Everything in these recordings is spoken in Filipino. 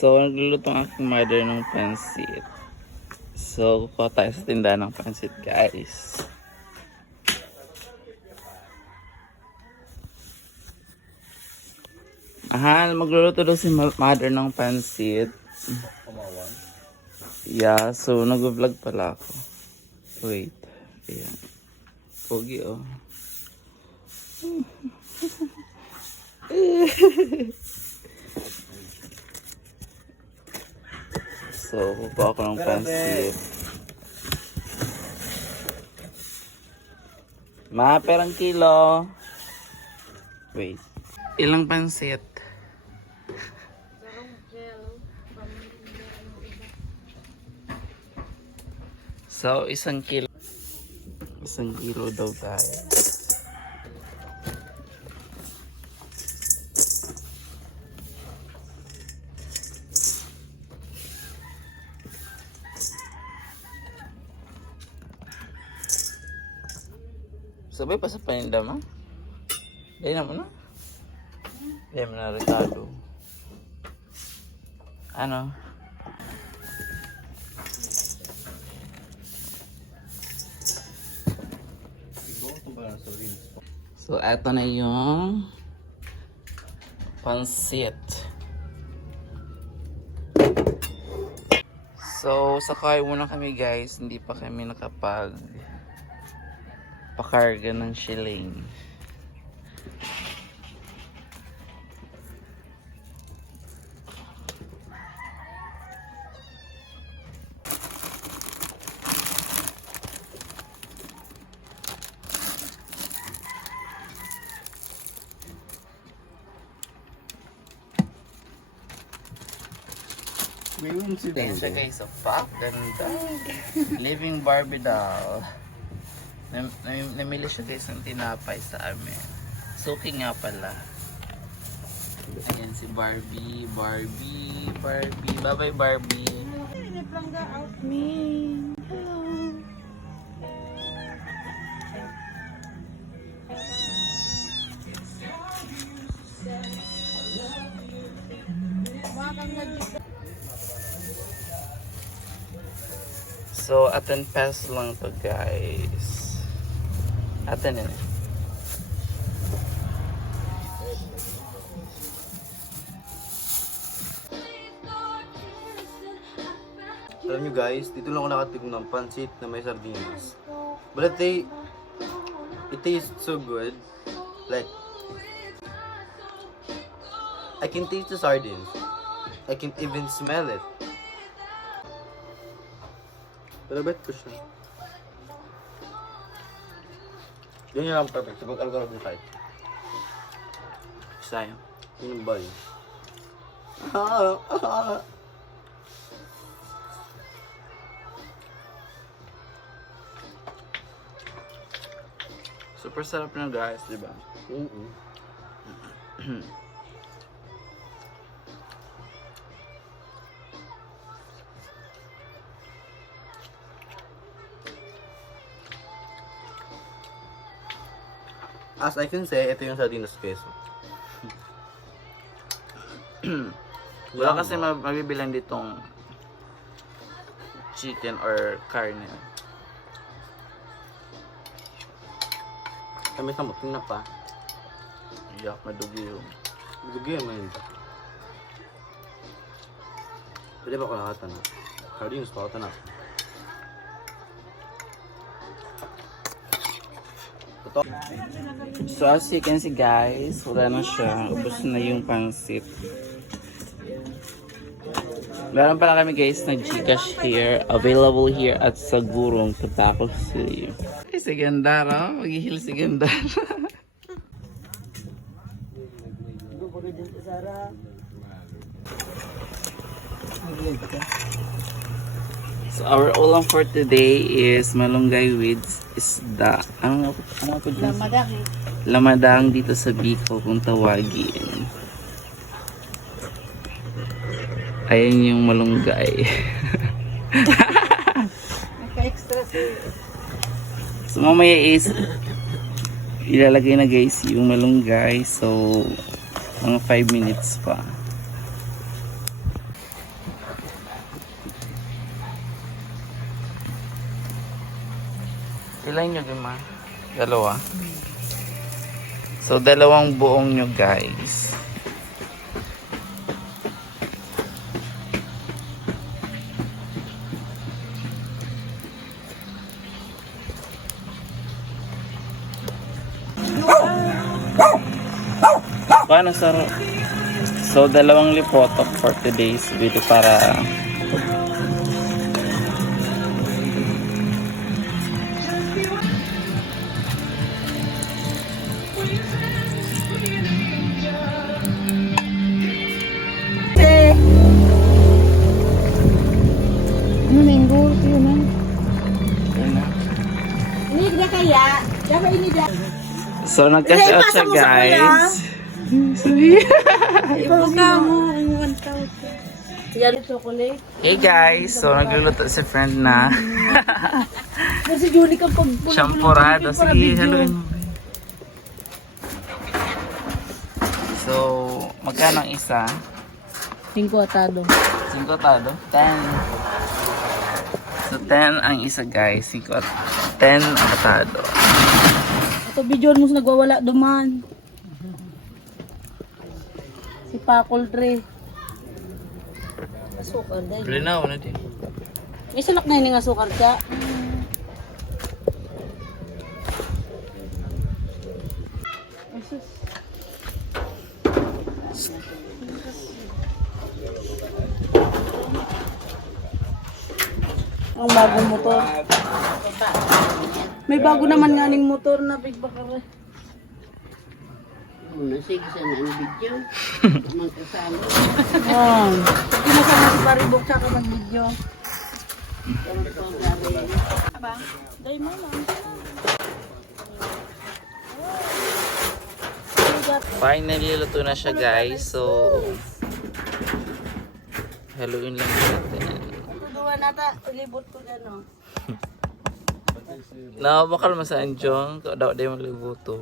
So, nagluluto ang aking mother ng pansit. So, kukuha tayo sa tindahan ng pansit, guys. Aha, magluluto daw si mother ng pansit. Yeah, so nag-vlog pala ako. Wait. Ayan. Pogi, oh. So, kukuha ko ng pansit. Ma, perang kilo. Wait. Ilang pansit? So, isang kilo. Isang kilo daw tayo. Sabay pa sa paninda, ma? Dahil naman na. Dahil mo na Ricardo. Ano? So, eto na yung pansit. So, sakay muna kami, guys. Hindi pa kami pakarga ng shilling. Ayan siya, guys. So, fuck, ganda. Living Barbie doll. Namili siya, guys, ng tinapay sa amin. Suki nga pala. Ayan si Barbie. Bye-bye, Barbie. Me. Hello. So, at 10 pesos lang to, guys. Atin yun. Alam nyo guys, dito lang ako nakatigong ng pansit na may sardinas. But it tastes so good. Like, I can taste the sardines. I can even smell it. Pero bet ko siya. Ganyan lang perfect. Sa pag-algarot ng kahit. Sayang. Yun ba yun? Super sarap na, guys, di ba? As I can say, ito yung sardinas peso. Wala kasi mabibilang ditong chicken or karne. Kami sa mutin na pa. Iyak, madugi yung. Bigyan mo yun. Pwede ba ko nakatanap? Sardinas pa ako tanap. So, as you can see, guys, wala na siya. Ubus na yung pansit. Meron pala kami, guys, na Gcash here. Available here at Sagurong, Patacol City. Ay, si Gandara. Maghihil si Gandara. So, our ulam for today is malunggay with isda. Ano po dyan? Lamadang. Lamadang dito sa Bicol kung tawagin. Ayan yung malunggay. Naka-extra si... So, mamaya is ilalagay na, guys, yung malunggay. So, mga 5 minutes pa. Pila nyo, Gima? Dalawa. So, dalawang buong nyo, guys. Paano, sir? So, dalawang lipotok for today's video para Ano minggu yun ah. yun na. Ini dia kaya. Dapat ini dia. So, nagkasi-out siya, guys. Ipo ka mo ang 1,000. Yan chocolate. Hey, guys. So, nagluluto si friend na. Kasi Julie kang pag Champurado. Sige, haluin mo. So, magkano ang isa? 5 atado. 5 atado? 10. So, 10 ang isa, guys. 10 ang atado. Ito video mo nagwawala duman. Si Pakol Dre. Asukar dahil. Linaw na din. May salak na yun ng asukar siya. Ang bagong motor. May bago naman nga ning motor na big bakar. Sige sa ang video. Magkasama. Kinasama si Paribok sa mag-video. Aba, day mo lang. Finally, luto na siya, guys. So, haluin lang natin. Duwa nata, libot ko dyan, no? Nakabakal mo sa anjong. Daw di mo libuto.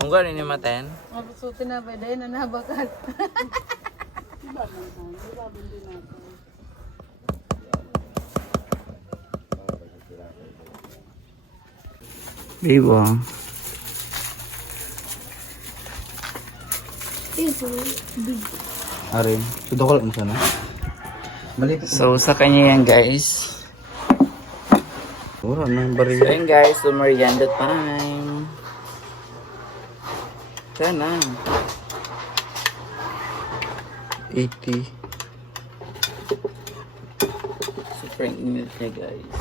Ang gano'n ni Maten? Mabusutin na ba dahil na nabakal. Bibo. Arin. Sudokol mo sana. Malipit. So, sa kanya yan, guys. Wala na So, bariya. yun, guys. So, merienda time. Sana. 80. Super init niya, guys.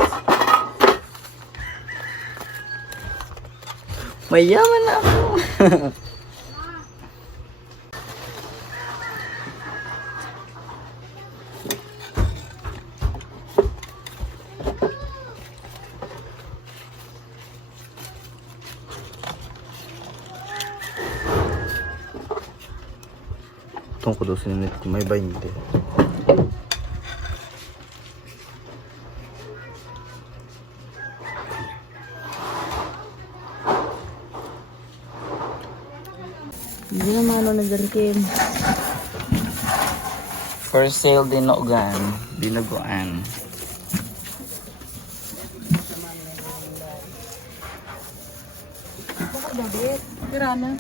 Mayaman na ako. Itong ko 12 minit ko may 20. Hindi naman ano nag-gantin. For sale din nogan. Binaguan. Bakit David? Pirana.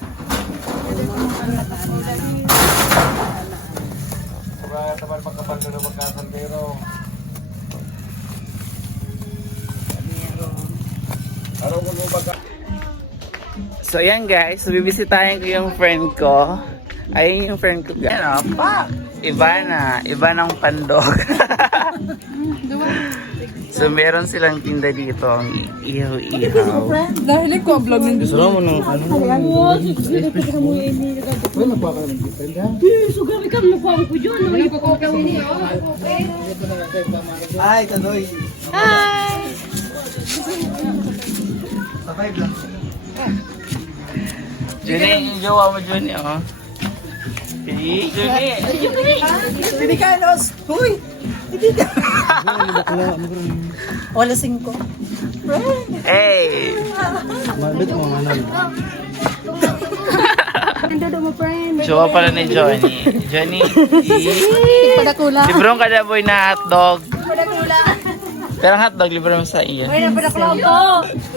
So, yan, guys. So, bibisitahin ko yung friend ko. Ayun yung friend ko, guys. Ano, pa? Iba ng pandog. So, meron silang tinda dito. Ang ihaw-ihaw. Dahil ko vlog ng Gusto mo nung ano? sugar ka mo ko ang kujon. Ay ko ko ini. Ay, kanoy. Hi. Sabay lang. Juni, yung jowa mo, Juni, oh. Juni. Pilipinos. Huy. Wala 5. Hey! Mabit mo nga nan. Ando do mo friend. Jowa pala ni Johnny. Johnny, Padakula. librong ka na boy na hotdog. Padakula. Pero hotdog, libre mo sa iyo. Ay, napinaklaw to.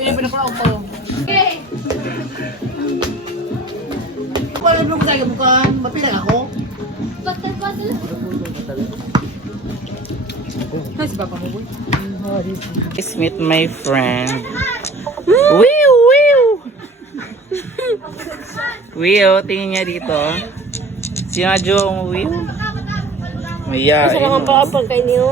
Ay, napinaklaw to. Kung ano nung tayo bukan, mapilang ako. Ay, si Papa mo, boy. Please meet my friend. Wiw! Wiw! Wiw, tingin niya dito. Sino nga mo, Wiw? Maya, Sa mga papa kayo niyo.